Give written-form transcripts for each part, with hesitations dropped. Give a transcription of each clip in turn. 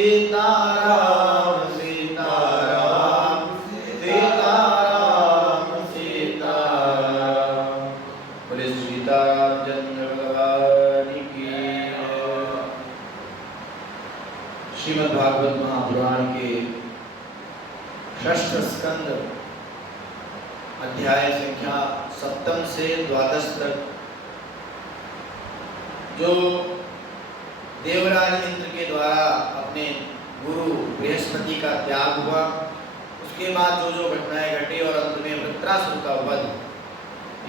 सीताराम सीताराम सीताराम सीताराम। बोले सीतारामचंद्र भगवान की। श्रीमद् भागवत महापुराण के षष्ठ स्कंद अध्याय संख्या 7 से 12 तक जो देवराज इंद्र के द्वारा अपने गुरु बृहस्पति का त्याग हुआ, उसके बाद जो जो घटनाएं घटी और अंत में वृत्रासुर का वध,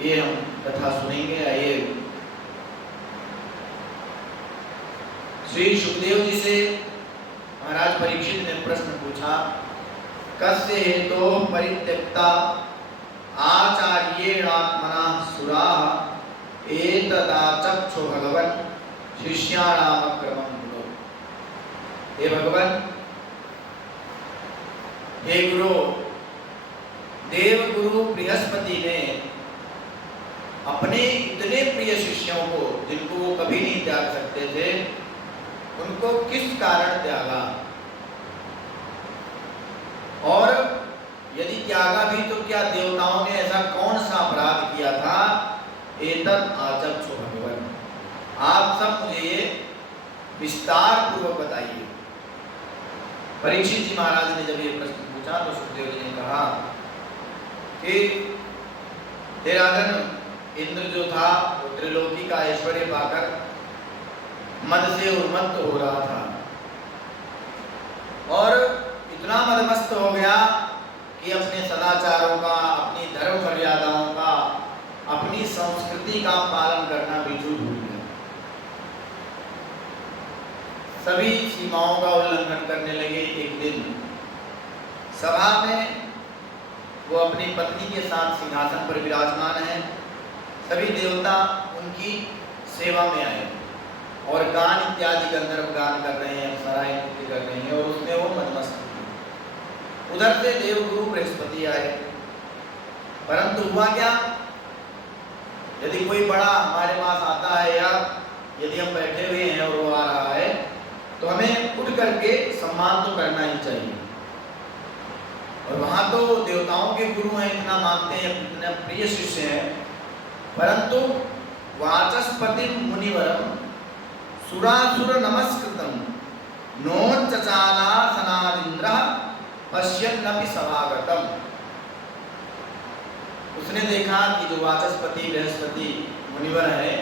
ये हम कथा सुनेंगे। आइए श्री सुखदेव जी से महाराज परीक्षित ने प्रश्न पूछा, कस्य हेतो परित्यक्ता आचार्येणात्मना सुराः एतदाचक्षु भगवन् शिष्याणामक्रमं गुरु। हे भगवान, हे गुरु, देव गुरु बृहस्पति ने अपने इतने प्रिय शिष्यों को, जिनको वो कभी नहीं त्याग सकते थे, उनको किस कारण त्यागा, और यदि त्यागा भी तो क्या देवताओं ने ऐसा कौन सा अपराध किया था? एतत् आचक्षु भगवन्। आप सब मुझे ये विस्तार पूर्वक बताइए। परीक्षित जी महाराज ने जब ये प्रश्न पूछा तो सुखदेव जी ने कहा कि हे राजन, इंद्र जो था वो त्रिलोकी का ऐश्वर्य पाकर मद से उन्मत्त हो रहा था और इतना मदमस्त हो गया कि अपने सदाचारों का, अपनी धर्म मर्यादाओं का, अपनी संस्कृति का पालन करना बिल्कुल भूल गया। सभी सीमाओं का उल्लंघन करने लगे। एक दिन सभा में वो अपनी पत्नी के साथ सिंहासन पर विराजमान हैं, सभी देवता उनकी सेवा में आए और गान इत्यादि गंधर्व गान कर रहे हैं, सराय नृत्य कर रहे हैं और उसमें वो मदमस्त। उधर से देवगुरु बृहस्पति आए, परंतु हुआ क्या, यदि कोई बड़ा हमारे पास आता है या यदि हम बैठे हुए हैं और वो आ रहा है तो हमें उठ करके सम्मान तो करना ही चाहिए। और वहां तो देवताओं के गुरु हैं, इतना मानते हैं, इतने प्रिय शिष्य हैं, परंतु वाचस्पति मुनिवरम सुरासुर नमस्कृतम नोच्चाला सनादिंद्र पश्यन्नपि सभागतम। उसने देखा कि जो वाचस्पति बृहस्पति मुनिवर है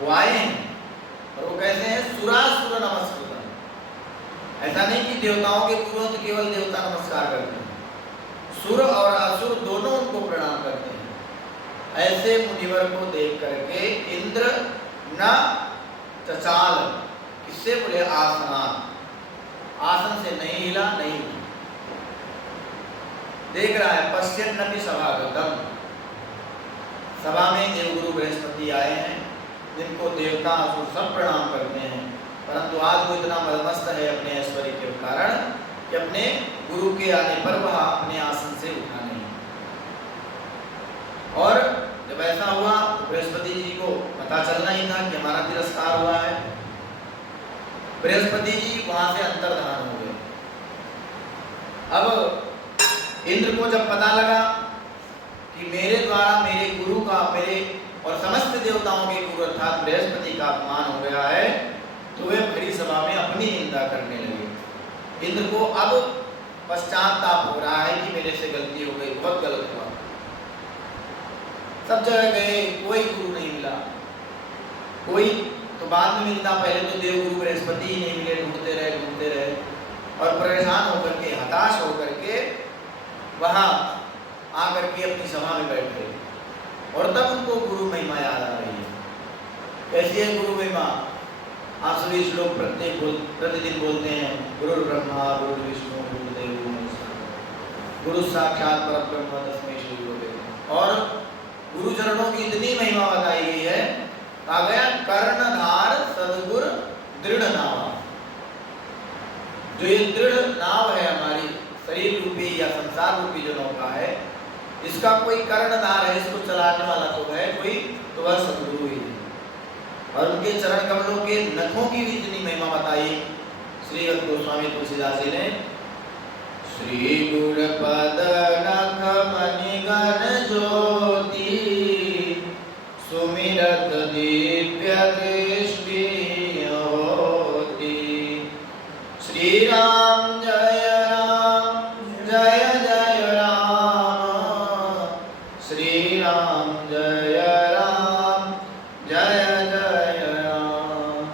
वो आए हैं और वो कैसे हैं? सुरासुर नमस्कृतम। ऐसा नहीं कि देवताओं के गुरु तो केवल देवता नमस्कार करते हैं, सुर और असुर दोनों उनको प्रणाम करते हैं। ऐसे मुनिवर को देख करके इंद्र न चचाल, किससे? बोले आसनात, आसन से नहीं हिला, नहीं उठा। देख रहा है, पश्यन्नपि सभागतम। सभा में देवगुरु बृहस्पति आए हैं, जिनको देवता असुर सब प्रणाम करते हैं, परंतु आज वो इतना मदमस्त है अपने ऐश्वर्य के कारण कि अपने गुरु के आने पर वह अपने आसन से उठा नहीं। और जब ऐसा हुआ तो बृहस्पति जी को पता चलना ही था कि हमारा तिरस्कार हुआ है। बृहस्पति जी वहां से अंतर्धान हो गए। अब इंद्र को जब पता लगा कि मेरे द्वारा मेरे गुरु का, मेरे और समस्त देवताओं के गुरु अर्थात बृहस्पति का अपमान हो गया है, तो वे खड़ी सभा में अपनी निंदा करने लगे। इंद्र को अब पश्चाताप हो रहा है कि मेरे से गलती हो गई, बहुत गलत हुआ। सब जगह गए, कोई गुरु नहीं मिला। कोई तो बाद में मिलता, पहले तो देवगुरु बृहस्पति ही नहीं मिले, ढूंढते रहे और परेशान होकर के, हताश होकर के वहां आकर के अपनी सभा में बैठ गए। और तब उनको गुरु महिमा याद आ रही है। कैसी है गुरु महिमा? आप सभी श्लोक प्रतिदिन बोलते हैं, गुरु ब्रह्मा गुरु विष्णु गुरुदेव महेश्वर, गुरु साक्षात परब्रह्म तस्मै श्री गुरुदेव। और गुरु चरणों की इतनी महिमा बताई गई है, कहा गया कर्णधार सदगुर दृढ़ नाव। जो ये दृढ़ नाव है हमारी शरीर रूपी या संसार रूपी जो नौका है, इसका कोई कर्णधार है, इसको चलाने वाला तो है कोई, तो वह सदगुरु ही है। और उनके चरण कमलों के नखों की भी इतनी महिमा बताई, श्रीमद् गोस्वामी तुलसीदास जी ने श्री गुरु पद नख मणि गण ज्योति सुमिरत दिव्य दृष्टि होती। श्री राम जय राम जय जय राम, श्री राम जय राम जय जय राम।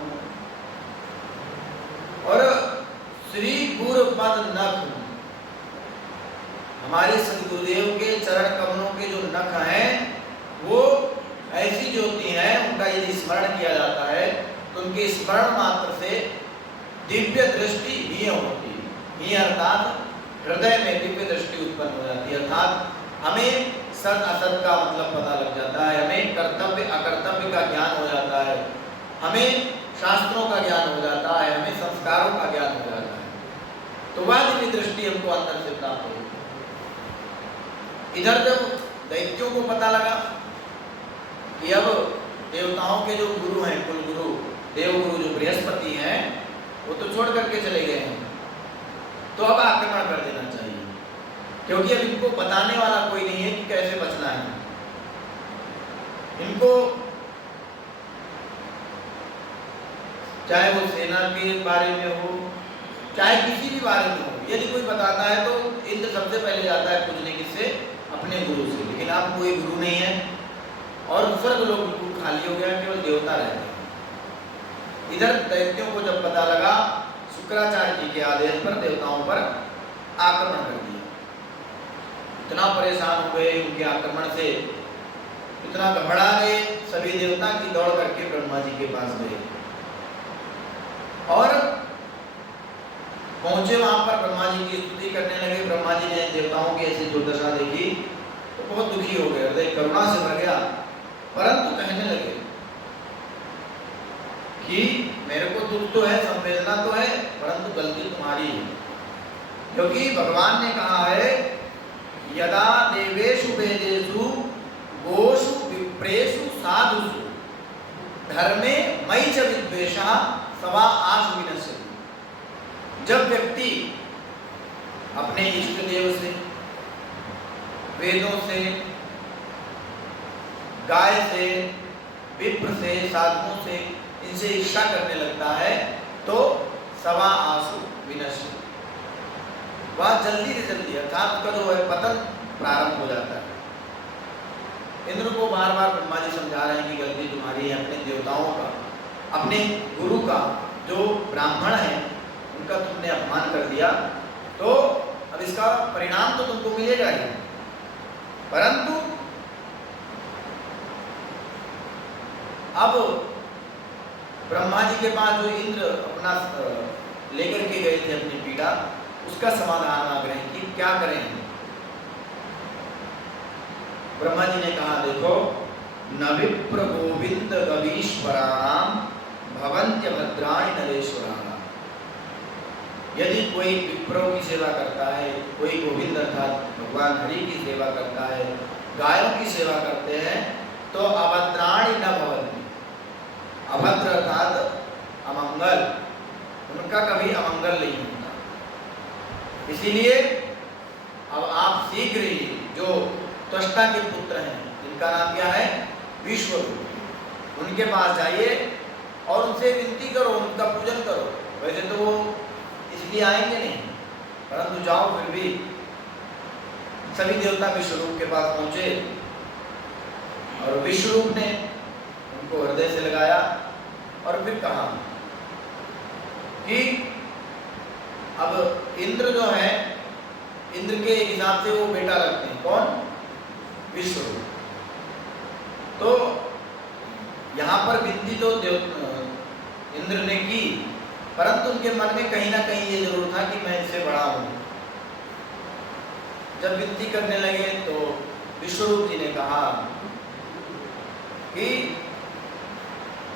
और श्री गुरु पद नख, हमारे सदगुरुदेव के चरण कमलों के जो नख हैं वो ऐसी ज्योति है, उनका यदि स्मरण किया जाता है तो उनके स्मरण मात्र से दिव्य दृष्टि ही होती है। ही अर्थात हृदय में दिव्य दृष्टि उत्पन्न हो जाती है, अर्थात हमें सत असत का मतलब पता लग जाता है, हमें कर्तव्य अकर्तव्य का ज्ञान हो जाता है, हमें शास्त्रों का ज्ञान हो जाता है, हमें संस्कारों का ज्ञान हो जाता है। तो वह दिव्य दृष्टि हमको अंदर से प्राप्त होगी। इधर जब दैत्यों को पता लगा कि अब देवताओं के जो गुरु हैं, कुल गुरु देवगुरु जो बृहस्पति हैं, वो तो छोड़ करके चले गए हैं, तो अब आक्रमण कर देना चाहिए, क्योंकि अब इनको बताने वाला कोई नहीं है कि कैसे बचना है। इनको चाहे वो सेना के बारे में हो, चाहे किसी भी बारे में हो, यदि कोई बताता है तो इंद्र सबसे पहले जाता है पूछने किससे, अपने गुरु से। लेकिन अब कोई गुरु नहीं है और स्वर्ग लोग बिल्कुल खाली हो गया, केवल देवता रहते हैं। इधर दैत्यों को जब पता लगा, शुक्राचार्य जी के आदेश पर देवताओं पर आक्रमण कर दिया। इतना परेशान हो गए उनके आक्रमण से, इतना घबरा गए सभी देवता की दौड़ करके ब्रह्मा जी के पास गए और पहुंचे वहां पर ब्रह्मा जी की स्तुति करने लगे। ब्रह्मा जी ने देवताओं की ऐसी दुर्दशा देखी तो बहुत दुखी हो गए, हृदय करुणा से भर गया, परंतु कहने लगे कि मेरे को दुख तो है, संवेदना तो है, परंतु गलती तुम्हारी है, क्योंकि भगवान ने कहा है यदा देवेषु वेदेषु गोषु विप्रेषु साधुषु धर्मे मयि च विद्वेषः सवा आशु विनश्यति। जब व्यक्ति अपने इष्ट देव से, वेदों से, गाय से, विप्र से, साधुओं से, इनसे ईर्ष्या करने लगता है तो सवा आशु विनश्यति, वह जल्दी से जल्दी अर्थात उसका जो है पतन प्रारंभ हो जाता है। इंद्र को बार बार ब्रह्मा जी समझा रहे हैं कि गलती तुम्हारी है, अपने देवताओं का, अपने गुरु का, जो ब्राह्मण है उनका तुमने अपमान कर दिया, तो अब इसका परिणाम तो तुमको मिलेगा ही। परंतु अब ब्रह्मा जी के पास जो इंद्र अपना लेकर के गए थे अपनी पीड़ा, उसका समाधान मांग रहे हैं कि क्या करें। ब्रह्मा जी ने कहा देखो, न विप्र गोविंद गवीश्वराणाम भवन्त्य भद्राणि नरेश्वराणाम। यदि कोई विप्रों की सेवा करता है, कोई गोविंद अर्थात भगवान हरि की सेवा करता है, गायों की सेवा करते हैं, तो अभद्राणि न भवन्ति। अभद्र अर्थात अमंगल, उनका कभी अमंगल नहीं होता। इसीलिए अब आप शीघ्र ही जो त्वष्टा के पुत्र हैं, जिनका नाम क्या है, विश्वरूप, उनके पास जाइए और उनसे विनती करो, उनका पूजन करो। वैसे तो वो इसलिए आएंगे नहीं, परंतु जाओ फिर भी। सभी देवता विश्वरूप के पास पहुंचे और विश्वरूप ने उनको हृदय से लगाया और फिर कहा कि अब इंद्र जो है, इंद्र के हिसाब से वो बेटा लगते हैं, कौन, विश्वरूप। तो यहाँ पर विनती तो इंद्र ने की, परंतु उनके मन में कहीं ना कहीं ये जरूर था कि मैं इससे बड़ा हूँ। जब विनती करने लगे तो विश्वरूप जी ने कहा कि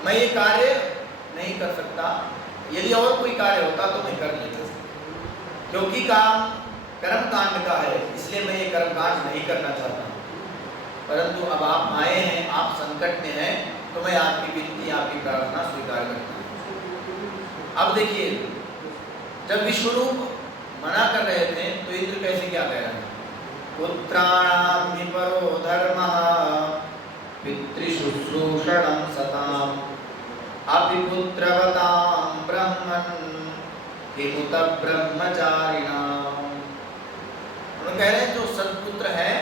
मैं ये कार्य नहीं कर सकता, यदि और कोई कार्य होता तो मैं कर लेता, क्योंकि काम कर्म कांड का है, इसलिए मैं ये कर्म कांड नहीं करना चाहता। परंतु अब आप आए हैं, आप संकट में हैं, तो मैं आपकी विनती, आपकी प्रार्थना स्वीकार करता हूँ। अब देखिए, जब विश्वरूप मना कर रहे थे तो इंद्र कैसे क्या कह रहे हैं? पुत्राणाम हि परो धर्मः पितृशुश्रूषणं सताम् अपिपुत्रवतां ब्रह्मन् किमुत ब्रह्मचारिणाम्। उन्होंने कह रहे हैं जो सत्पुत्र है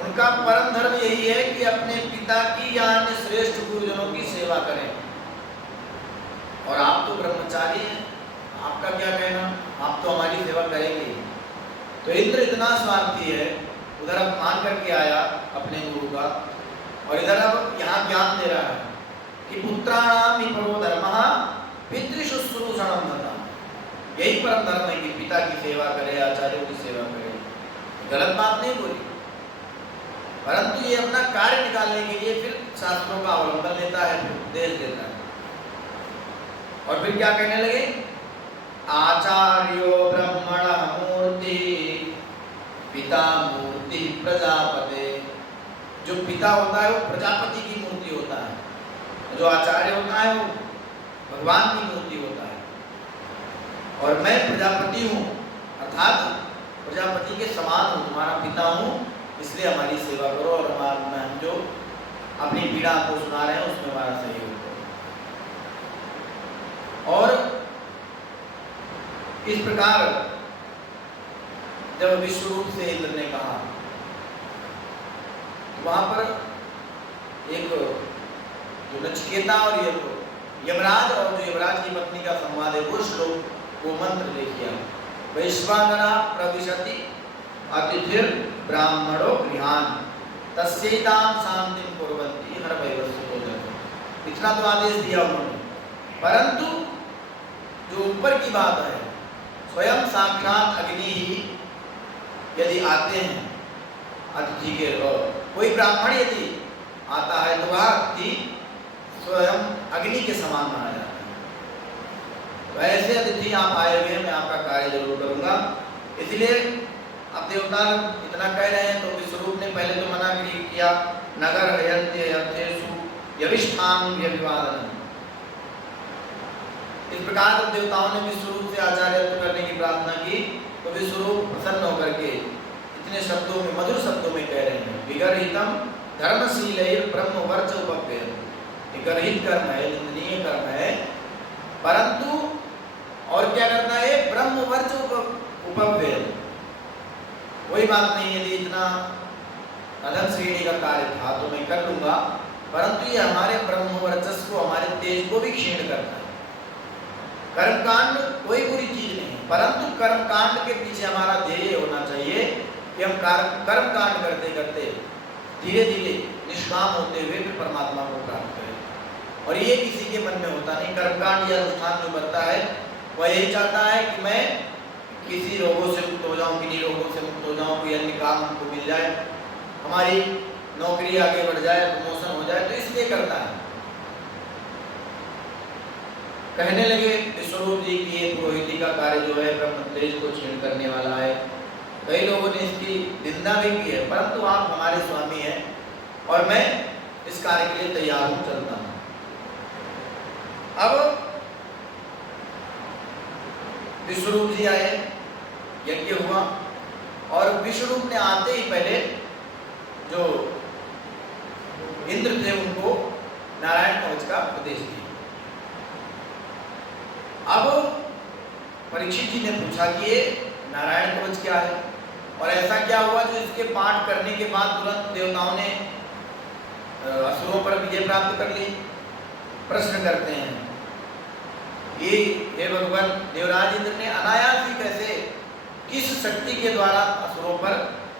उनका परम धर्म यही है कि अपने पिता की या अन्य श्रेष्ठ गुरुजनों की सेवा करें। और आप तो ब्रह्मचारी हैं, आपका क्या कहना, आप तो हमारी सेवा करेंगे। तो इंद्र इतना स्वार्थी है, उधर अपमान करके आया अपने गुरु का और इधर अब यहाँ ज्ञान दे रहा है कि पुत्राणाम हि परो धर्मः पितृशुश्रूषणं सताम्। यही परम धर्म है कि पिता की सेवा करे, आचार्यों की सेवा करे। गलत बात नहीं बोली, परंतु ये अपना कार्य निकालने के लिए फिर शास्त्रों का अवलंबन लेता है, फिर उपदेश देता है। और फिर क्या कहने लगे? आचार्यो ब्रह्मणः मूर्ति पिता मूर्ति प्रजापते। जो पिता होता है वो प्रजापति की मूर्ति होता है, जो आचार्य होता है वो भगवान की मूर्ति होता है। और मैं प्रजापति हूँ, अर्थात प्रजापति के समान हूँ, तुम्हारा पिता हूँ, इसलिए हमारी सेवा करो और हम जो अपनी पीड़ा को सुना रहे हैं उसमें हमारा सहयोग करो। और इस प्रकार जब विश्वरूप से इंद्र ने कहा, वहां पर एक जो नचिकेता और यमराज और जो यमराज की पत्नी का संवाद है वो श्लोक, वो मंत्र लिखिया। वैश्वानरा प्रविशति अतिथिर ब्राह्मणो गृहान तस्यैतां शांतिं कुर्वन्ति हर वैवस्वतो जन। इतना तो आदेश दिया उन्होंने, परंतु जो ऊपर की बात है, स्वयं साक्षात अग्नि ही यदि आते हैं अतिथि के, कोई ब्राह्मण यदि आता है तो वह अतिथि स्वयं अग्नि के समान माना जाता है। तो ऐसे अतिथि आप आए हुए हैं, मैं आपका कार्य जरूर करूंगा। इसलिए अब देवता इतना कह रहे हैं तो विश्वरूप ने पहले तो मना किया, नगर हयन्ते अर्थेषु यविष्ठान व्यभिवादनम्। इस प्रकार जब देवताओं ने विश्वरूप से आचार्यत्व करने की प्रार्थना की तो विश्वरूप प्रसन्न होकर के इतने शब्दों में, मधुर शब्दों में कह रहे हैं, विगर्हितम धर्मशीलैर ब्रह्मवर्च उपव्यय। गर्हित कर्म है, निंदनीय कर्म है, परंतु और क्या करना है? ब्रह्मवर्च उपव्यय। कोई बात नहीं, यदि इतना अधम श्रेणी का कार्य था तो मैं कर लूंगा, परंतु ये हमारे ब्रह्मवर्चस्व को, हमारे तेज को भी क्षीण करता है। कर्मकांड कोई बुरी चीज नहीं, परंतु कर्मकांड के पीछे हमारा ध्येय होना चाहिए कि हम कर्मकांड करते करते धीरे धीरे निष्काम होते हुए फिर परमात्मा को प्राप्त करें। और ये किसी के मन में होता नहीं। कर्मकांड या अनुष्ठान जो करता है वह यही चाहता है कि मैं किसी रोगों से मुक्त हो जाऊं, किन्हीं रोगों से मुक्त हो जाऊं, कोई अन्य काम हमको मिल जाए, हमारी नौकरी आगे बढ़ जाए, प्रमोशन हो जाए, तो इसलिए करता है। कहने लगे विश्वरूप जी की ये पुरोहिती का कार्य जो है ब्रह्मक्लेश को क्षीण करने वाला है। कई लोगों ने इसकी निंदा भी की है, परंतु आप हमारे स्वामी हैं और मैं इस कार्य के लिए तैयार हूं, चलता हूं। अब विश्वरूप जी आए, यज्ञ हुआ और विश्वरूप ने आते ही पहले जो इंद्र थे उनको नारायण कवच का उपदेश दिया। अब परीक्षित जी ने पूछा कि ये नारायण कवच क्या है और ऐसा क्या हुआ जो इसके पाठ करने के बाद तुरंत देवताओं ने असुरों पर विजय प्राप्त कर ली। प्रश्न करते हैं ये हे भगवान, देवराज इंद्र ने अनायास ही कैसे, किस शक्ति के द्वारा असुरों पर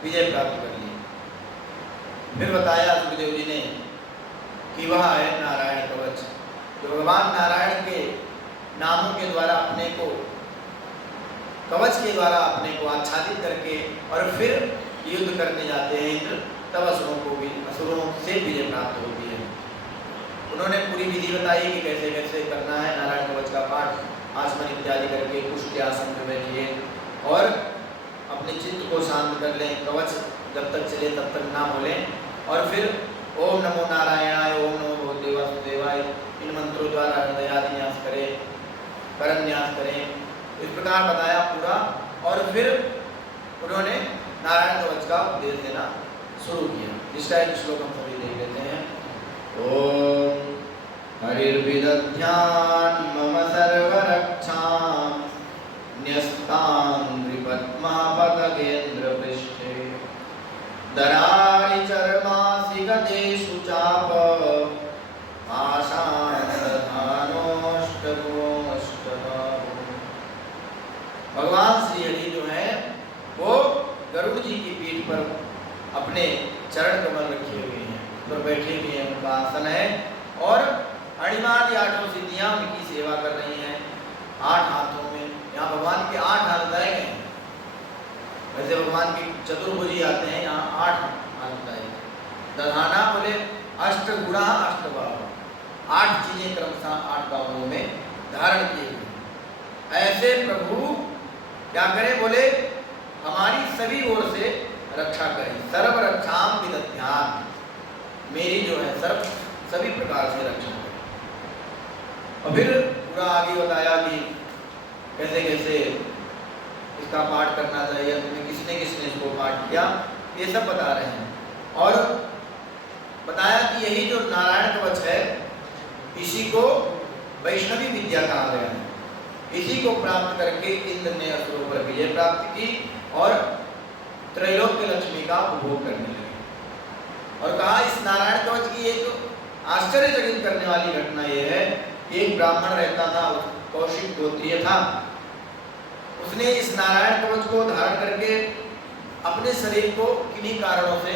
विजय प्राप्त कर ली? फिर बताया सुखदेव जी ने कि वह है नारायण कवच, जो भगवान नारायण के नामों के द्वारा अपने को, कवच के द्वारा अपने को आच्छादित करके और फिर युद्ध करने जाते हैं इंद्र, तब असुरों से विजय प्राप्त होती है। उन्होंने पूरी विधि बताई कि कैसे कैसे करना है नारायण कवच का पाठ, आसमन इत्यादि करके कुछ के आसन में बैठिए और अपने चित्त को शांत कर लें, कवच जब तक चले तब तक ना बोलें और फिर ओम नमो नारायणाय, ओम नमो भगवते वासुदेवाय, इन मंत्रों द्वारा हृदयादिन्यास करें, करन्यास करें इस प्रकार बताया पूरा, और फिर उन्होंने नारायण कवच का उपदेश देना शुरू किया। जिसका एक श्लोक हम सभी देख लेते हैं। ओम हरिर्विदध्यान मम सर्वरक्षां न्यस्तां नृपद्मापतगेन्द्र पृष्ठे दरारि चर्मासि गतेषु चाप आशानदधानोऽष्टभुवोऽष्टबाहु। भगवान श्री हरि जो है वो गरुड़ जी की पीठ पर अपने चरण कमल रखे हुए हैं, पर बैठे हुए हैं, उनका आसन है, और अणिमादि आठों सिद्धियां उनकी सेवा कर रही हैं 8 हाथों में। यहाँ भगवान के 8 हाथ बताए गए हैं। वैसे भगवान की चतुर्भुजी आते हैं, यहाँ 8 हाथ बताए गए। दधाना बोले अष्टगुणा अष्टबाहु, 8 चीजें क्रमशः 8 बाहुओं में धारण किए हुए। ऐसे प्रभु क्या करें, बोले हमारी सभी ओर से रक्षा करें। सर्व रक्षाम विदध्यान, मेरी जो है सभी प्रकार से रक्षा करें। और फिर पूरा आगे बताया कि कैसे कैसे इसका पाठ करना चाहिए, किसने किसने इसको पाठ किया, ये सब बता रहे हैं। और बताया कि यही जो नारायण कवच है, इसी को वैष्णवी विद्या कहा गया है। इसी को प्राप्त करके इंद्र ने असुरों पर विजय प्राप्त की और त्रैलोक्य लक्ष्मी का उपभोग करने लगे। और कहा इस नारायण कवच की एक आश्चर्यचकित करने वाली घटना यह है, एक ब्राह्मण रहता था, कौशिक गोत्रीय था। उसने इस नारायण कवच को धारण करके अपने शरीर को किन्हीं कारणों से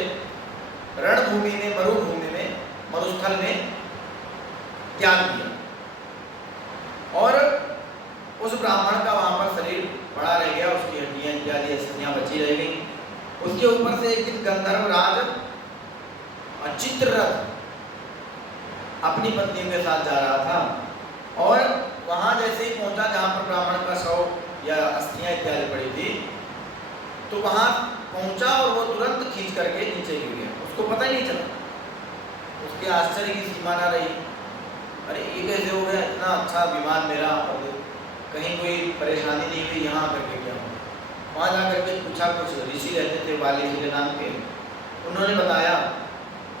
रणभूमि में, मरुभूमि में, मरुस्थल में त्याग दिया, और उस ब्राह्मण का वहां पर शरीर पड़ा रह गया, उसकी हड्डियां इत्यादि अस्थियां बची रह गई। उसके ऊपर से एक दिन गंधर्व राज चित्ररथ अपनी पत्नियों के साथ जा रहा था, और वहां जैसे ही पहुंचा जहां पर ब्राह्मण का शव या अस्थियां इत्यादि पड़ी थी, तो वहां पहुंचा और वो तुरंत खींच करके नीचे गिर गया। उसको पता ही नहीं चला, उसके आश्चर्य की सीमा ना रही। अरे ये कैसे हो गया, इतना अच्छा विमान मेरा, और कहीं कोई परेशानी नहीं हुई, यहाँ आकर के क्या हुआ। वहाँ जा करके पूछा, कुछ ऋषि रहते थे वाली नाम के, उन्होंने बताया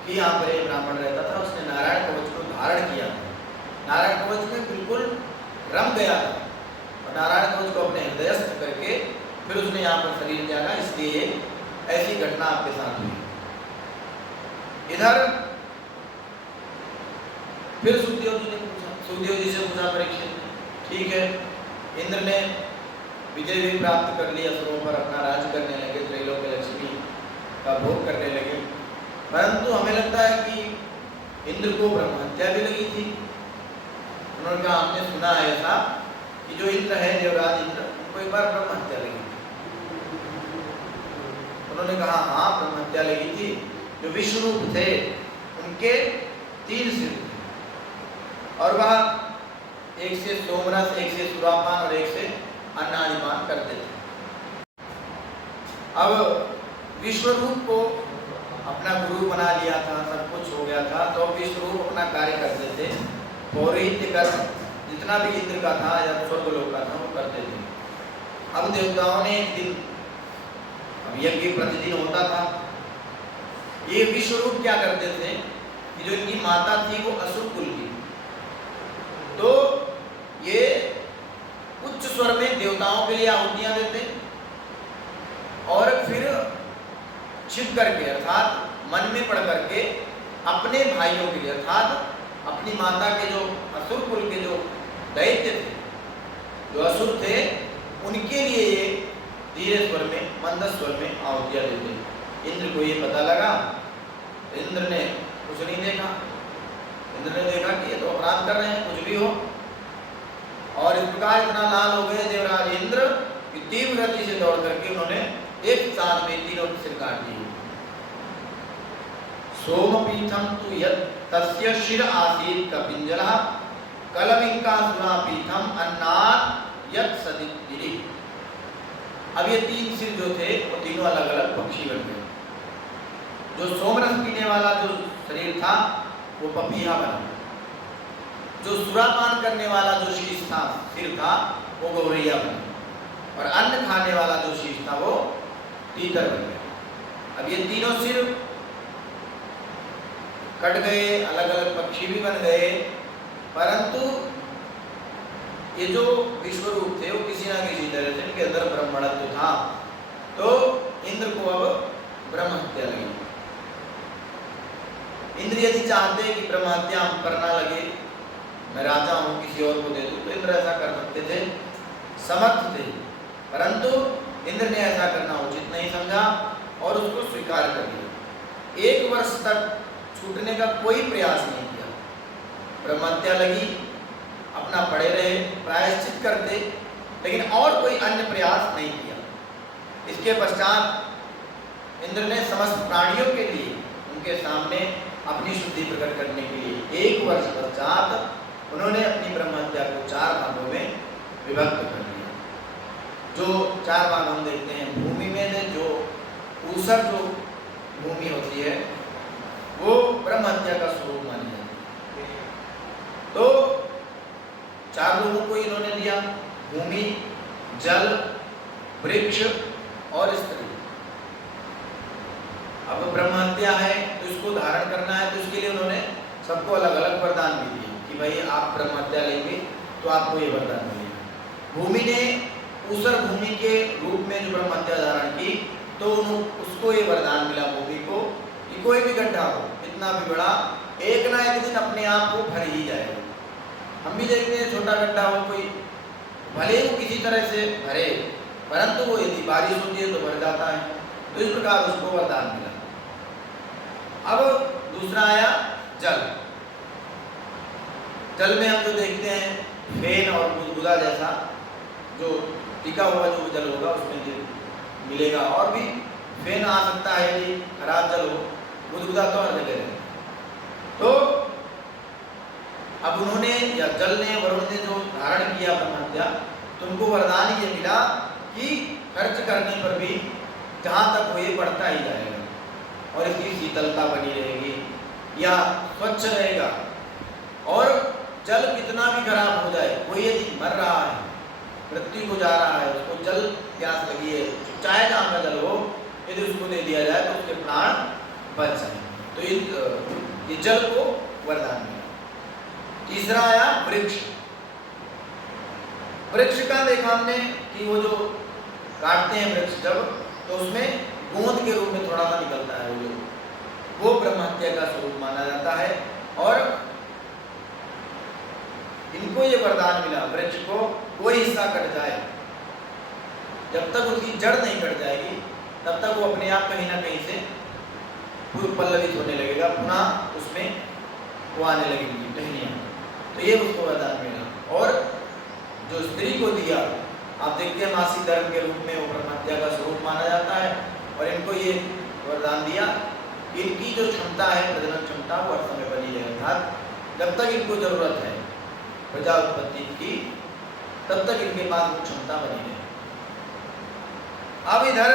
कि यहाँ पर एक ब्राह्मण रहता था, उसने नारायण कवच को धारण किया था, नारायण कवच में बिल्कुल रम गया था, और नारायण कवच को अपने हृदयस्थ करके फिर उसने यहाँ पर शरीर त्यागा। इसलिए ऐसी घटना आपके साथ हुई। इधर फिर सुखदेव जी से पूछा परीक्षित, ठीक है, इंद्र ने विजय भी प्राप्त कर लिया, असुरों पर अपना राज करने लगे, त्रैलोक्य लक्ष्मी का भोग करने लगे, परंतु हमें लगता है कि इंद्र को ब्रह्म हत्या भी लगी थी। उन्होंने कहा हमने सुना है ऐसा कि जो इंद्र है, देवराज इंद्र, उनको एक बार ब्रह्म हत्या लगी थी। उन्होंने कहा हाँ ब्रह्म हत्या लगी थी। जो विष्णु थे उनके 3 सिर थे, और वह एक से सोमरस, एक से सुरापान और एक से अन्नादिपान करते थे। अब विश्वरूप को अपना गुरु बना लिया था, सब कुछ हो गया था, तो विश्वरूप अपना कार्य करते थे, पौरोहित्य कर्म जितना भी इंद्र का था या स्वर्गलोक का था वो करते थे। अब देवताओं ने एक दिन, अब यज्ञ प्रतिदिन होता था, ये विश्वरूप क्या करते थे कि जो इनकी माता थी वो असुर कुल की, तो ये उच्च स्वर में देवताओं के लिए आहुतियां देते, और फिर छिप करके अर्थात मन में पढ़ करके अपने भाइयों के लिए, अर्थात अपनी माता के जो असुर कुल के जो दैत्य थे, जो असुर थे, उनके लिए ये धीरे स्वर में, मंद स्वर में आहुतियां देते। इंद्र को ये पता लगा, इंद्र ने कुछ नहीं देखा। इंद्र ने देखा कि ये तो अपराध कर रहे हैं, कुछ भी हो, और इस प्रकार इतना लाल हो गए देवराज इंद्र कि तीव्र गति से दौड़ करके उन्होंने एक साथ में तीनों सिर काट दिए। सोमपीठम तु यत् तस्य शिर आसीत् कपिंजलः कलविंकासुरापीठम अन्नात् यत् सदितिरि। अब ये 3 सिर जो थे वो तीनों अलग अलग पक्षी बन गए। जो सोमरस पीने वाला जो शरीर था वो पपीहा बना, जो सुरापान करने वाला जो शीश था, सिर था, वो गौरैया बना, और अन्न खाने वाला जो शीश था वो तीतर बन गया। अब ये तीनों सिर कट गए, अलग अलग पक्षी भी बन गए, परंतु ये जो विश्वरूप थे वो किसी ना किसी तरह से इनके अंदर ब्रह्मणत्व था। तो इंद्र को अब ब्रह्म हत्या लगी। इंद्र यदि चाहते कि ब्रह्म हत्या हम करना लगे, मैं राजा हूं किसी और को दे दूं, तो इंद्र ऐसा कर सकते थे, समर्थ थे, परंतु इंद्र ने ऐसा करना उचित नहीं समझा और उसको स्वीकार कर लिया। 1 वर्ष तक छूटने का कोई प्रयास नहीं किया। ब्रह्म हत्या लगी, अपना पड़े रहे, प्रायश्चित करते, लेकिन और कोई अन्य प्रयास नहीं किया। इसके पश्चात इंद्र ने समस्त प्राणियों के लिए उनके सामने अपनी शुद्धि प्रकट करने के लिए 1 वर्ष पश्चात उन्होंने अपनी ब्रह्म हत्या को 4 भागों में विभक्त कर दिया। जो 4 भाग हम देखते हैं भूमि में से, जो ऊसर जो भूमि होती है वो ब्रह्म हत्या का स्वरूप मानी जाती है। तो 4 लोगों को इन्होंने दिया, भूमि, जल, वृक्ष और स्त्री। अब ब्रह्म हत्या है तो इसको धारण करना है, तो इसके लिए उन्होंने सबको अलग अलग वरदान भी दिए कि भाई आप ब्रह्म हत्या लेंगे तो आपको ये वरदान मिलेगा। भूमि ने ऊसर भूमि के रूप में जो ब्रह्म हत्या धारण की, तो उसको ये वरदान मिला भूमि को कि कोई भी गड्ढा हो, इतना भी बड़ा, एक ना एक दिन अपने आप को भर ही जाएगा। हम भी देखते हैं छोटा गड्ढा हो कोई, भले ही किसी तरह से भरे, परंतु वो यदि बारिश होती है तो भर जाता है। तो इस प्रकार उसको वरदान मिला। अब दूसरा आया जल। जल में हम जो देखते हैं फेन और गुदगुदा जैसा जो टिका हुआ जो जल होगा उसमें मिलेगा, और भी फेन आ सकता है यदि खराब जल हो, गुदगुदा तो हर जगह है। तो अब उन्होंने या जल ने, वरुण ने जो धारण किया ब्रह्म हत्या, तो उनको वरदान ये मिला कि खर्च करने पर भी जहाँ तक हो ये बढ़ता ही जाएगा और इसकी शीतलता बनी रहेगी या स्वच्छ रहेगा। और जल कितना भी खराब हो जाए, कोई यदि मर रहा है, मृत्यु को जा रहा है, उसको जल प्यास लगी है, चाहे जहाँ का जल हो, यदि उसको दे दिया जाए तो उसके प्राण बच जाए। तो ये जल को वरदान मिला। तीसरा आया वृक्ष। वृक्ष का देखा हमने कि वो जो काटते हैं वृक्ष जब, तो उसमें गोंद के रूप में थोड़ा सा निकलता है वो ब्रह्म हत्या का स्वरूप माना जाता है। और इनको ये वरदान मिला, वृक्ष को कोई हिस्सा कट जाए, जब तक उसकी जड़ नहीं कट जाएगी तब तक वो अपने आप कहीं ना कहीं से पल्लवित होने लगेगा, पुनः उसमें वो आने लगेगी टहनियाँ। तो ये उसको वरदान मिला। और जो स्त्री को दिया, आप देखते हैं मासिक धर्म के रूप में वो ब्रह्म हत्या का स्वरूप माना जाता है। और इनको ये वरदान दिया कि इनकी जो क्षमता है, प्रजनन क्षमता, वो हर समय बनी रहे, अर्थात जब तक इनको जरूरत है प्रजा उत्पत्ति की, तब तक इनके पास वो क्षमता बनी रहे। अब इधर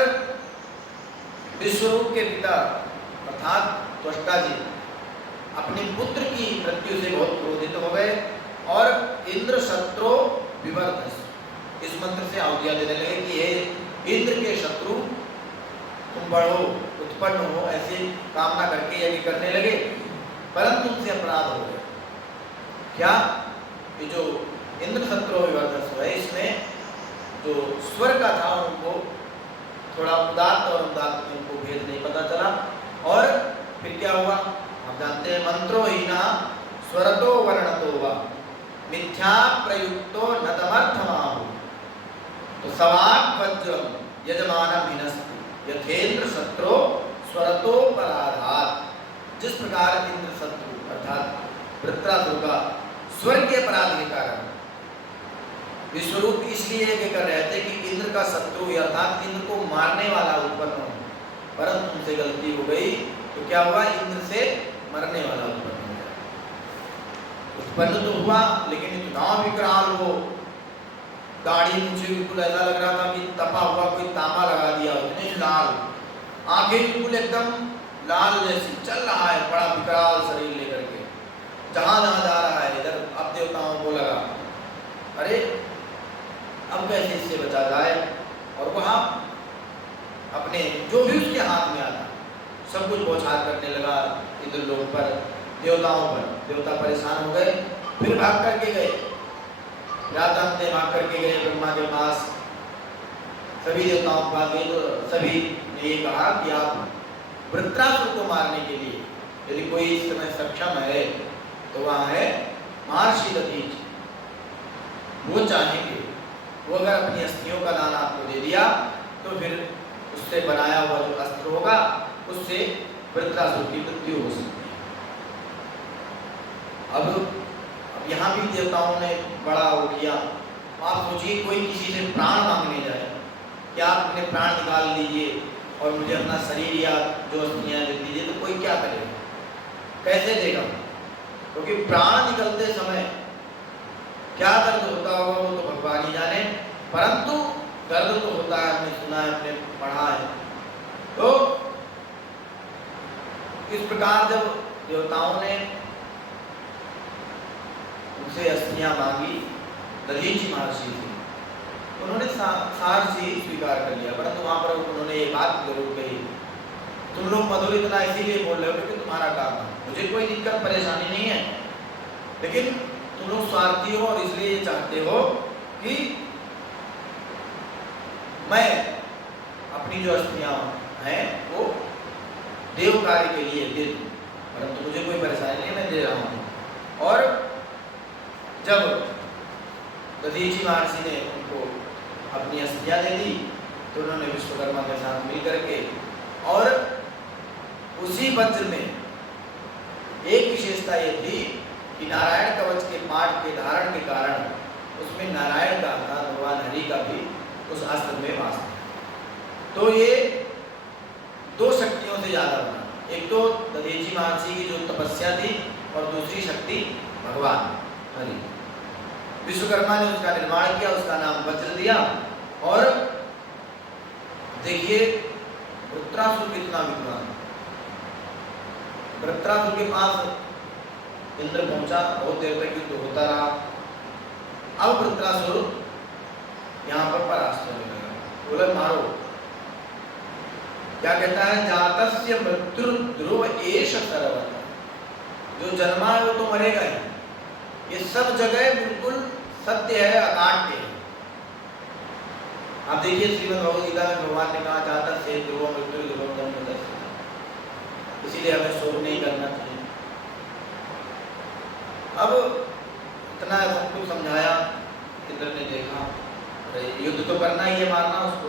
विश्वरूप के पिता अर्थात त्वष्टा जी अपने पुत्र की मृत्यु से बहुत क्रोधित हो गए और इंद्र शत्रु विवर्धस, इस मंत्र से आहुतियां देने लगे कि हे इंद्र के शत्रु, तुम बढ़ो, उत्पन्न हो, ऐसे कामना करके यज्ञ करने लगे, परंतु उनसे अपराध हो गए। क्या? ये जो इंद्र शत्रु विवर्धस है, इसमें जो स्वर का था उनको थोड़ा उदात्त और उदात्त में उनको भेद नहीं पता चला। और फिर क्या हुआ आप जानते हैं, मंत्रो हीना स्वरतो वर्णतो वा मिथ्या प्रयुक्तो न तमर्थमाहु, तो सवाक वज्रम यजमानम हिनस्ति यथेन्द्र शत्रु स्वरतो पराधात। जिस प्रकार इंद्र शत्रु अर्थात वृत्रासुर का स्वर के अपराध के कारण विश्वरूप इसलिए यज्ञ कर रहे थे कि इंद्र का शत्रु अर्थात इंद्र को मारने वाला उत्पन्न हो, परंतु उनसे गलती हो गई, तो क्या हुआ, इंद्र से मरने वाला उत्पन्न हो गया। उत्पन्न तो हुआ, लेकिन इतना विकराल वो, दाढ़ी मुझे बिल्कुल ऐसा लग रहा था कि तपा हुआ कोई तांबा लगा दिया, इतने लाल, आंखें बिल्कुल एकदम लाल जैसी, चल रहा है बड़ा विकराल शरीर लेकर के, जहां जहां जा रहा है इधर अब देवताओं को लगा, अरे अब कैसे इससे बचा जाए। और वहाँ अपने जो भी उसके हाथ में आता सब कुछ बौछार करने लगा इंद्र लोक पर, देवताओं पर। देवता परेशान हो गए, फिर भाग करके गए, रात में भाग करके गए ब्रह्मा के पास। सभी देवताओं के पास गए तो सभी ने ये कहा कि आप वृत्रासुर को मारने के लिए यदि कोई इस समय सक्षम है तो वहाँ है महर्षि दधीचि। वो चाहेंगे, वो अगर अपनी अस्थियों का दान आपको दे दिया तो फिर उससे बनाया हुआ जो अस्त्र होगा उससे वृत्रासुर की मृत्यु हो सकती है। अब यहाँ भी देवताओं ने बड़ा वो किया। आप सोचिए कोई किसी से प्राण मांगने जाए कि आप अपने प्राण निकाल लीजिए और मुझे अपना शरीर या जो अस्थियाँ दे दीजिए, तो कोई क्या करेगा, कैसे देगा? क्योंकि प्राण निकलते समय क्या दर्द होता होगा वो तो भगवान ही जाने, परंतु दर्द तो होता है, हमने सुना है, हमने पढ़ा है। तो इस प्रकार जब देवताओं ने उनसे अस्थियां मांगी दधीचि महर्षि से, उन्होंने साहसी स्वीकार कर लिया। परंतु वहां पर उन्होंने ये बात जरूर कही, तुम लोग मधुर इतना इसीलिए बोल रहे हो क्योंकि तुम्हारा काम है, मुझे कोई दिक्कत परेशानी नहीं है, लेकिन तुम लोग स्वार्थी हो और इसलिए ये चाहते हो कि मैं अपनी जो अस्थियां हैं वो देव कार्य के लिए दे दूं, परंतु मुझे कोई परेशानी नहीं, मैं दे रहा हूँ। और जब दधीचि महर्षि ने उनको अपनी अस्थियां दे दी तो उन्होंने विश्वकर्मा के साथ मिल करके, और उसी वज्र में एक विशेषता ये थी कि नारायण कवच के पाठ के धारण के कारण उसमें नारायण का अर्थात भगवान हरि का भी उस अस्त्र में वास था। तो ये दो शक्तियों से ज्यादा बना, एक तो दधीचि महर्षि की जो तपस्या थी और दूसरी शक्ति भगवान हरि। विश्वकर्मा ने उसका निर्माण किया, उसका नाम वज्र दिया। और देखिए वृत्रासुर कितना विद्वान, वृत्रासुर के पास इंद्र पहुंचा, बहुत देर तक युद्ध होता रहा। अब वृत्रासुर यहाँ पर परास्त होने लगा, बोले मारो। क्या कहता है, जातस्य मृत्यु ध्रुव एष सर्वत्र, जो जन्मा है वो तो मरेगा ही, ये सब जगह बिल्कुल सत्य है, अकाट्य है। आप देखिए श्रीमद् भगवद गीता में भगवान ने कहा जातस्य ध्रुव मृत्यु ध्रुव जन्म, इसीलिए हमें शोक नहीं करना चाहिए। अब इतना सब कुछ समझाया, इंद्र ने देखा युद्ध तो करना ही है, मारना उसको।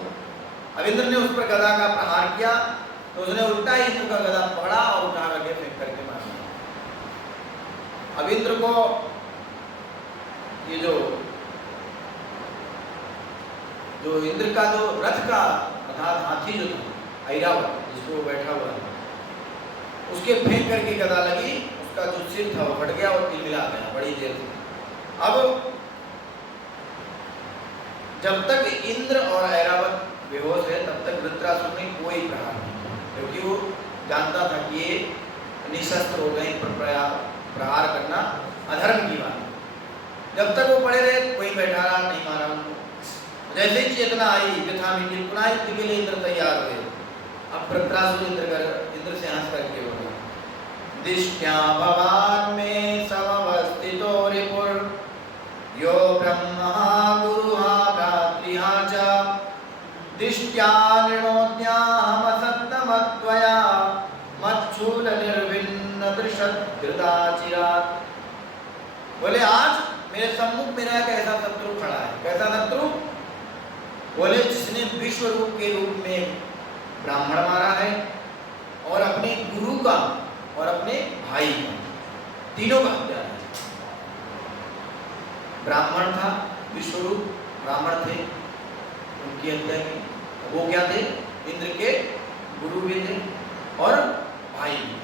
अब इंद्र ने उस पर गदा का प्रहार किया तो उसने उल्टा ही इंद्र का गदा पकड़ा और उठा करके फेंक करके मार दिया। अब इंद्र को ये जो इंद्र का जो रथ का अर्थात हाथी जो था ऐरावत, जिसको बैठा हुआ था, उसके फेंक करके गदा लगी, उसका जो सिर था वो फट गया और तिलमिला गया बड़ी देर से। अब जब तक इंद्र और ऐरावत बेहोश है तब तक वृत्रासुर ने कोई प्रहार नहीं किया, क्योंकि वो जानता था कि ये निशस्त्र हो गए, पर प्रहार करना अधर्म की बात। जब तक वो पड़े रहे कोई बैठा रहा, नहीं मारा उनको। जैसे ही चेतना आई व्यथा मिली, पुनः युद्ध के लिए इंद्र तैयार हुए। अब वृत्रासुर इंद्र से हंस करके बोला, दिष्ट्या भवान में समवस्थितो रिपुर यो ब्रह्मा गुरुहा भ्रातृहा च दिष्ट्या नृणोद्यामसत्तमत्वया मच्छूल निर्भिन्न दृशद्घृताचिरात्। बोले आज मेरे सम्मुख मेरा एक ऐसा शत्रु खड़ा है। कैसा शत्रु? बोले जिसने विश्व रूप के रूप में ब्राह्मण मारा है और अपने गुरु का और अपने भाई का, तीनों का हत्या है। ब्राह्मण था, विश्वरूप ब्राह्मण थे, उनकी हत्या की। वो क्या थे? इंद्र के गुरु भी थे और भाई भी।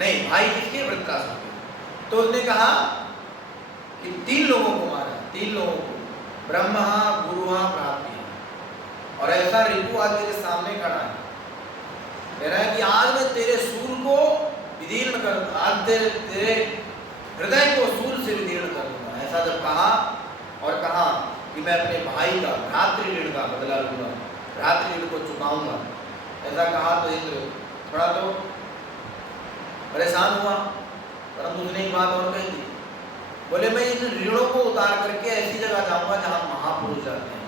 नहीं, भाई किसके? वृत्रासुर के। तो उसने कहा कि 3 लोगों को मारा, 3 लोगों को, ब्रह्मा गुरुहा प्राप्ति। और ऐसा रिपु आज मेरे सामने खड़ा है, कह रहा है कि आज मैं तेरे सूल को विदीर्ण कर दूंगा, आज तेरे हृदय को सूल से विदीर्ण कर दूंगा। ऐसा जब कहा और कहा कि मैं अपने भाई का भ्रातृ ऋण का बदला लूंगा, भ्रातृ ऋण को चुकाऊंगा। ऐसा कहा तो इंद्र थोड़ा तो परेशान हुआ, परंतु उसने एक बात और कही थी, बोले मैं इन ऋणों को उतार करके ऐसी जगह जाऊंगा जहां महापुरुष जाते हैं।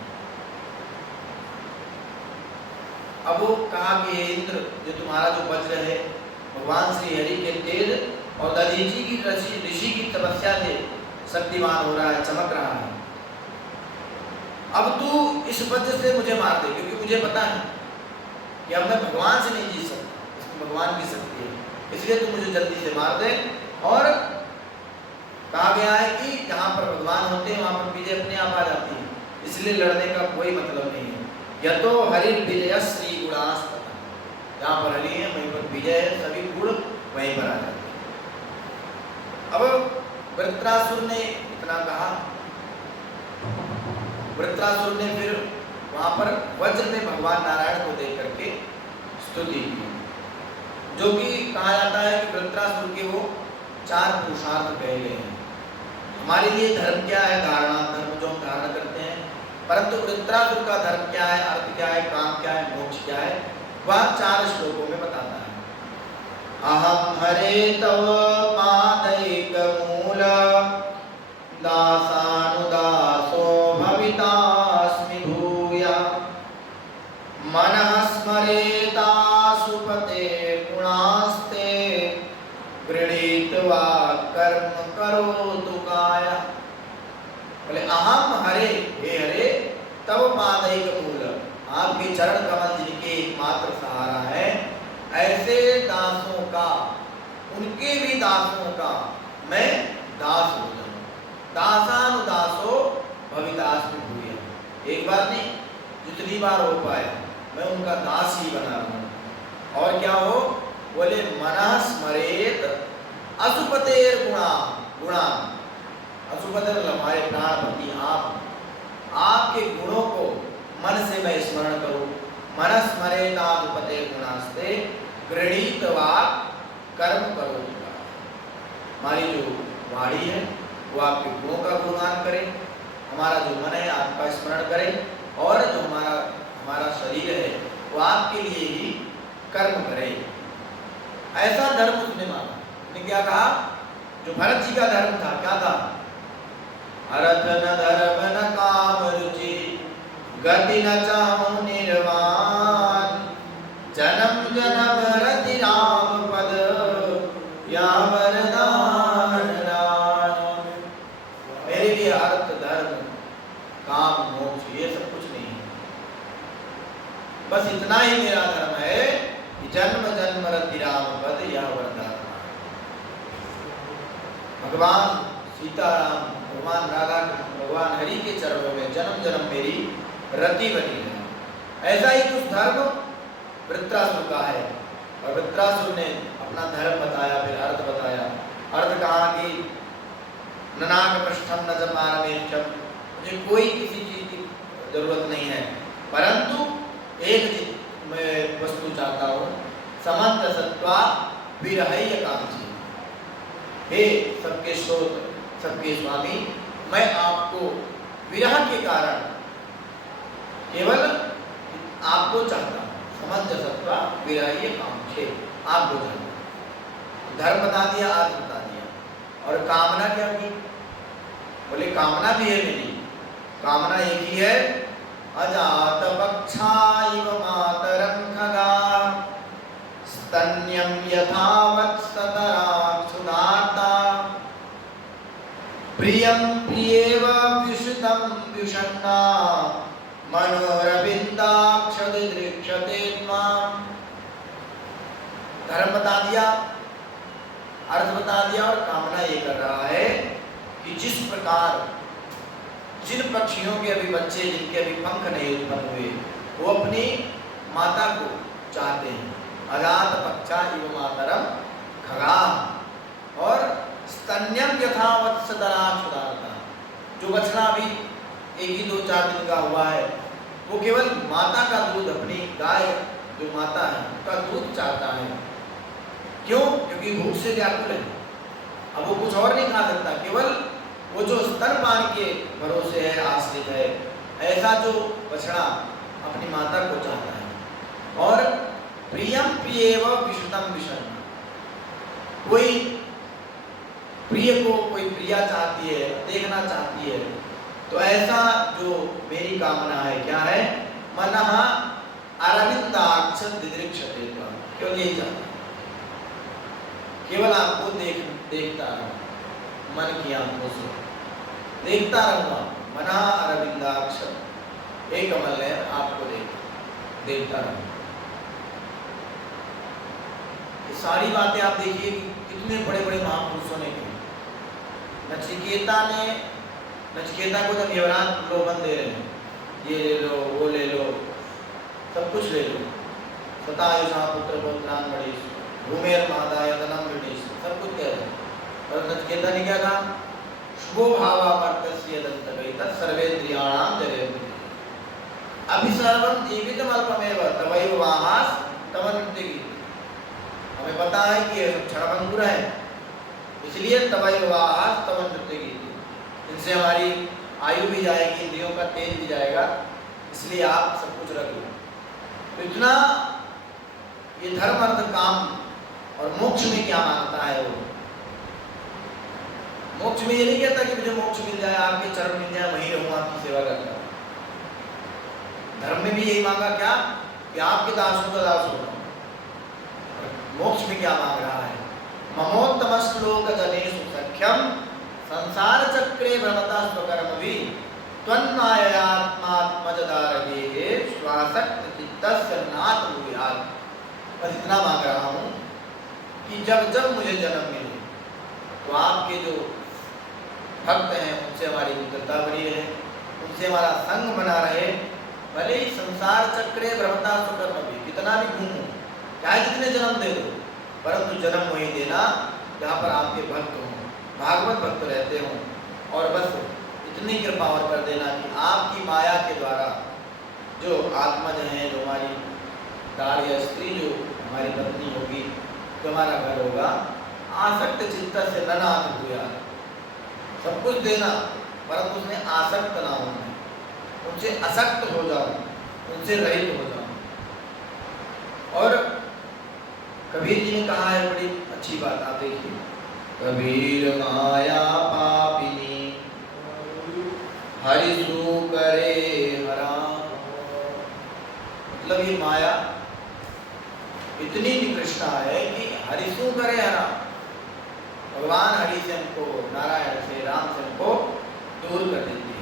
अब वो कहा कि हे इंद्र, जो तुम्हारा जो वज्र है भगवान श्री हरि के तेज और दधीची की ऋषि की तपस्या से शक्तिमान हो रहा है, चमक रहा है। अब तू इस वज्र से मुझे मार दे, क्योंकि मुझे पता है कि अब मैं भगवान से नहीं जीत सकता, इसमें भगवान की शक्ति है, इसलिए तू मुझे जल्दी से मार दे। और कहा गया है कि जहाँ पर भगवान होते हैं वहाँ पर विजय अपने आप आ जाती है, इसलिए लड़ने का कोई मतलब नहीं है। यतो हरि विजय श्री गुणास्तः, जहाँ पर हरि है वहीं पर विजय है, सभी गुण वहीं पर आ जाते हैं। अब वृत्रासुर ने इतना कहा, वृत्रासुर ने फिर वहां पर वज्र में भगवान नारायण को देख करके स्तुति की, जो कि कहा जाता है कि वृत्रासुर के वो 4 पुरुषार्थ कहे गए हैं। हमारे लिए धर्म क्या है, धारणा, धर्म जो हम धारण करते हैं, परंतु वृत्रासुर का धर्म क्या है, अर्थ क्या है, काम क्या है, मोक्ष क्या है, वह 4 श्लोकों में बताता है। अहम हरे तव पादैकमूल दासानुदासो भवितास्मि भूया मनः स्मरेतासुपते गुणास्ते गृहीत्वा कर्म करोतु काया। बोले अहम हरे, हे हरे, तव पादैकमूल, आपके चरण कमल जिनके एकमात्र सहारा है, ऐसे दासों का, उनके भी दासों का मैं दास हो जाऊं। दासानुदासो भवितास्मि भूया, एक बार नहीं जितनी बार हो पाए मैं उनका दास ही बना रहूं। और क्या हो, बोले मनः स्मरेत असुपतेर गुणा, गुणा असुपतेर हमारे प्राणपति आप, आपके गुणों को मन से मैं स्मरण करूं। मनः स्मरेत असुपतेर गुणास्ते गृहीत्वा कर्म करोतु। हमारी जो वाणी है वो आपके गुणों का गुणगान करे, हमारा जो मन है आपका स्मरण करे, और जो हमारा शरीर है वो आपके लिए ही कर्म करे। ऐसा धर्म उसने माना। उसने क्या कहा, जो भरत जी का धर्म था, क्या था, अर्थ न धर्म न काम रुचि गति न चाहूं निर्वाण जन्म जन्म रति राम पद या वरदान नाम। मेरे लिए अर्थ धर्म काम मोक्ष ये सब कुछ नहीं है, बस इतना ही मेरा धर्म है कि जन्म जन्म रति राम पद या वरदान। भगवान सीताराम, भगवान राधा, भगवान हरि के चरणों में जन्म जन्म मेरी रति बनी है। ऐसा ही कुछ धर्म वृत्रासुर का है। और वृत्रासुर ने अपना धर्म बताया, फिर अर्थ बताया। अर्थ कहा कि ननाक पृष्ठम न जपारमेक्षम, मुझे कोई किसी चीज की जरूरत नहीं है, परंतु एक चीज मैं वस्तु चाहता हूँ, समंत सत्वा विरहय कांची। हे सबके स्रोत, सबके स्वामी, मैं आपको विरह के कारण केवल आपको चाहता हूँ। समंजसत्वा विरहय कांक्षे, आपको चाहता। धर्म बता दिया, अर्थ बता दिया, और कामना क्या की, बोले कामना भी है मेरी, कामना एक ही है, अजात पक्षा इव मातरं खगा स्तन्यं यथा वत्सतराक्षुदाता प्रियं प्रियेव व्युषितं व्युषन्ना मनोरविन्दाक्षदिदृक्षते त्वाम्। धर्म बता दिया, अर्थ बता दिया, और कामना ये कर रहा है कि जिस प्रकार जिन पक्षियों के अभी बच्चे, जिनके अभी पंख नहीं उत्पन्न हुए, वो अपनी माता को चाहते हैं। अजात पक्षा इव मातरम खगा, और स्तन्यम यथा वत्सतराक्षुदाता, जो बछड़ा भी 1-2-4 दिन का हुआ है, वो केवल माता का दूध, अपनी गाय जो माता है उसका दूध चाहता है। क्यों? क्योंकि भूख से व्याकुल है, अब वो कुछ और नहीं खा सकता, केवल वो जो स्तनपान के भरोसे है, आश्रित है, ऐसा जो बछड़ा अपनी माता को चाहता है। और प्रियम प्रियेव विशुद्धम विषम, कोई प्रिय को कोई प्रिया चाहती है, देखना चाहती है, तो ऐसा जो मेरी कामना है क्या है, मनः अरविंदाक्ष दिदृक्षते, केवल यही चाहता है, केवल आपको देखता रहूं, मन की आंखों से देखता रहूंगा। मनः अरविंदाक्ष, एक कमल है, आपको देखता रहूं। ये सारी बातें आप देखिए कितने बड़े बड़े महापुरुषों ने की। नचिकेता को जब युवराज प्रलोभन दे रहे हैं, ये ले लो, वो ले लो, सब कुछ ले लो, सतायुषा पुत्र पौत्रान बड़ीश भूमेर मादाय धनम वृणीश, सब कुछ कह रहे हैं। और नचिकेता ने क्या कहा, शुभो भावामर्तस्य दंतवै तत्सर्वेन्द्रियाणाम जरेन्द्रिय अभिसर्वं जीवितम अल्पमेव तवैव वाहास तवन्ति। हमें पता है कि ये सब क्षणभंगुर है, इसलिए तवैव वाहास तवन्ति, इनसे हमारी आयु भी जाएगी, इंद्रियों का तेज भी जाएगा, इसलिए आप सब कुछ रख लो। तो इतना ये धर्म अर्थ काम और मोक्ष में क्या मांगता है वो। मोक्ष में ये नहीं कहता कि मुझे मोक्ष मिल जाए, आपके चरण मिल जाए, वहीं रहूं आपकी सेवा करता। धर्म में भी यही मांगा क्या, कि आपके दासों का दास होगा। मोक्ष में क्या मांग रहा है, ममोत्तम श्लोक जनेषु सख्यम संसार चक्रे भ्रमता स्वकर्मभि त्वन्माययात्मात्मजदारगे श्वासक्त चित्तस्य नाथ भूयात्। बस इतना मांग रहा हूँ कि जब जब मुझे जन्म मिले तो आपके जो भक्त हैं उनसे हमारी मित्रता बनी रहे, उनसे हमारा संग बना रहे। भले ही संसार चक्रे भ्रमता स्वकर्मभि, कितना भी घूमूं, चाहे जितने जन्म दे दो, परंतु जन्म वही देना जहाँ पर आपके भक्त हों, भागवत भक्त रहते हों। और बस इतनी कृपा और कर देना कि आपकी माया के द्वारा जो आत्मज हैं, जो हमारी दार या स्त्री जो हमारी पत्नी होगी, जो हमारा घर होगा, आसक्त चित्त से ननाथ भूया, सब कुछ देना, परंतु उसमें आसक्त ना हो, उनसे असक्त हो जाओ, उनसे रहित हो जाओ। और कबीर जी ने कहा है बड़ी अच्छी बात, आप देखिए, कबीर माया पापिनी हरिसु करे हरा। मतलब ये माया इतनी निकृष्टा है कि हरिसु करे हरा, भगवान हरि से हमको, नारायण से, राम से हमको दूर कर देती है।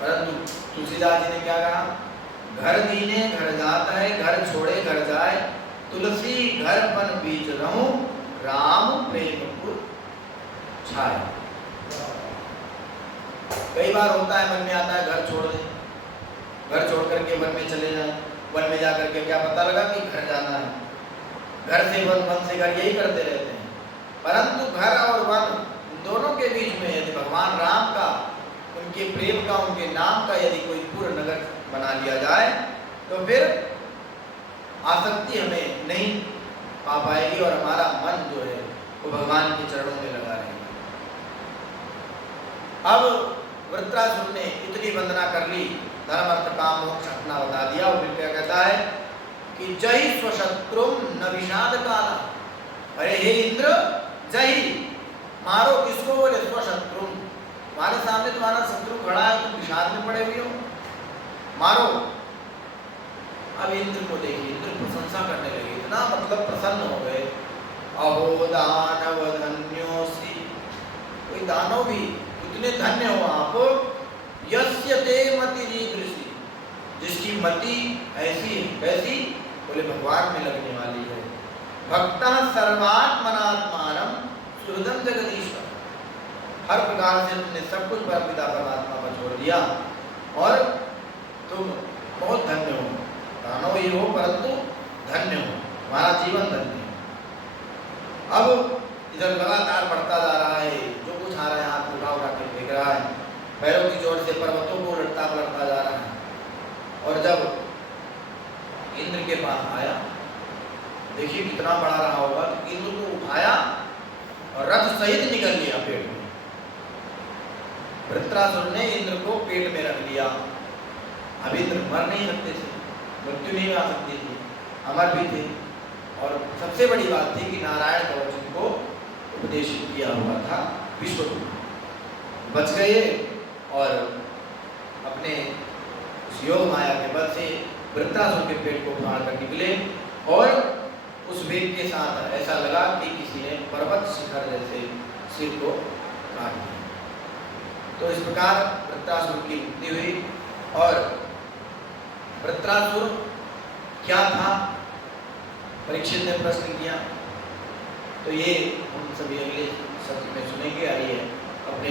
परंतु तुलसीदास जी ने क्या कहा, घर दीने घर जाता है, घर छोड़े घर जाए, तुलसी घर बन बीच रहूं, राम प्रेम पुर छाए। कई बार होता है, मन में आता है घर छोड़ दे, घर छोड़ करके वन में चले जाए, वन में जाकर के क्या पता लगा कि घर जाना है, घर से वन, वन से घर, यही करते रहते हैं। परंतु घर और वन दोनों के बीच में यदि भगवान राम का, उनके प्रेम का, उनके नाम का यदि कोई पूर्ण नगर बना लिया जाए, तो फिर आसक्ति हमें नहीं पा पाएगी और हमारा मन जो है वो भगवान के चरणों में लगा रहेगा। अब वृत्रासुर ने इतनी वंदना कर ली, धर्म अर्थ काम मोक्ष अपना बता दिया, और फिर क्या कहता है कि जय स्वशत्रुम न विषाद काला। अरे हे इंद्र, जय, मारो किसको, बोले स्वशत्रुम, तुम्हारे सामने तुम्हारा शत्रु खड़ा है, तुम विषाद में पड़े हुए हो, मारो। अब इंद्र को देखिए, इंद्र प्रशंसा करने लगे, इतना मतलब प्रसन्न हो गए। अहो दानव धन्योसी, कोई दानव भी कितने धन्य हो आप, यस्य ते मति रीदृशी, जिसकी मति ऐसी है, कैसी, बोले भगवान में लगने वाली है। भक्तः सर्वात्मनात्मानम सुहृदं जगदीश्वर, हर प्रकार से तुमने सब कुछ परमपिता परमात्मा पर छोड़ दिया और तुम बहुत धन्य हो। दानव ही हो परंतु धन्य हो, हमारा जीवन धन्य है। अब इधर लगातार बढ़ता जा रहा है, जो कुछ आ रहा है हाथ उठा उठा के फेंक रहा है, पैरों की जोर से पर्वतों को लड़ता लड़ता जा रहा है। और जब इंद्र के पास आया, देखिए कितना बड़ा रहा होगा, तो इंद्र को उठाया और रथ सहित निकल लिया पेड़ में। वृत्रासुर ने इंद्र को पेट में रख लिया। अब इंद्र मर नहीं सकते थे, मृत्यु नहीं आ सकती थी, अमर भी थे। और सबसे बड़ी बात थी कि नारायण कवच को उपदेशित किया हुआ था विश्व को। बच गए और अपने उस योग माया के बल से वृत्रासुर के पेट को फाड़ कर निकले और उस वेग के साथ ऐसा लगा कि किसी ने पर्वत शिखर जैसे सिर को काट दिया। तो इस प्रकार वृत्रासुर की मृत्यु हुई। और वृत्रासुर क्या था, परीक्षित ने प्रश्न किया। तो ये हम सभी अगले सत्र में सुनेंगे। आइए अपने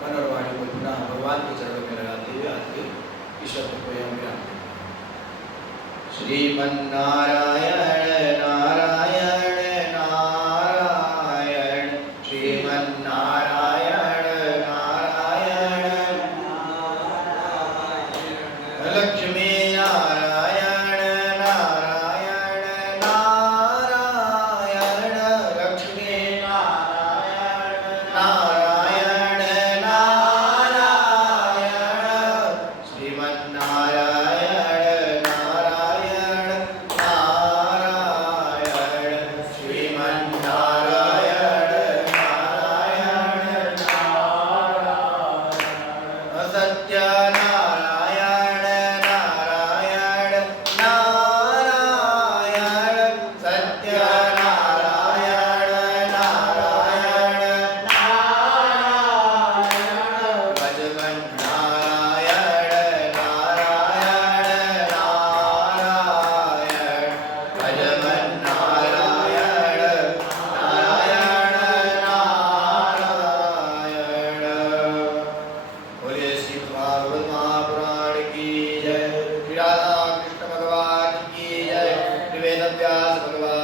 मन और वाणी को पुनः भगवान के चरणों में लगाते हुए आज के ईश्वर को यह विराम दें। श्रीमन्नारायण नारायण नारायण, श्रीमन्नारायण नारायण लक्ष्मी नारायण नारायण नारायण, लक्ष्मी नारायण नारायण नारायण, श्रीमन्नारायण नारायण नारायण, श्रीमन्नारायण नारायण नारायण, सत्यनारायण नारायण नारायण, सत्यनारायण नारायण नारायण, भजगण नारायण नारायण नारायण, भजगण नारायण नारायण नारायण। बोलिए श्री भागवत महापुराण की जय, श्री राधा कृष्ण भगवान की जय, श्री वेद व्यास भगवान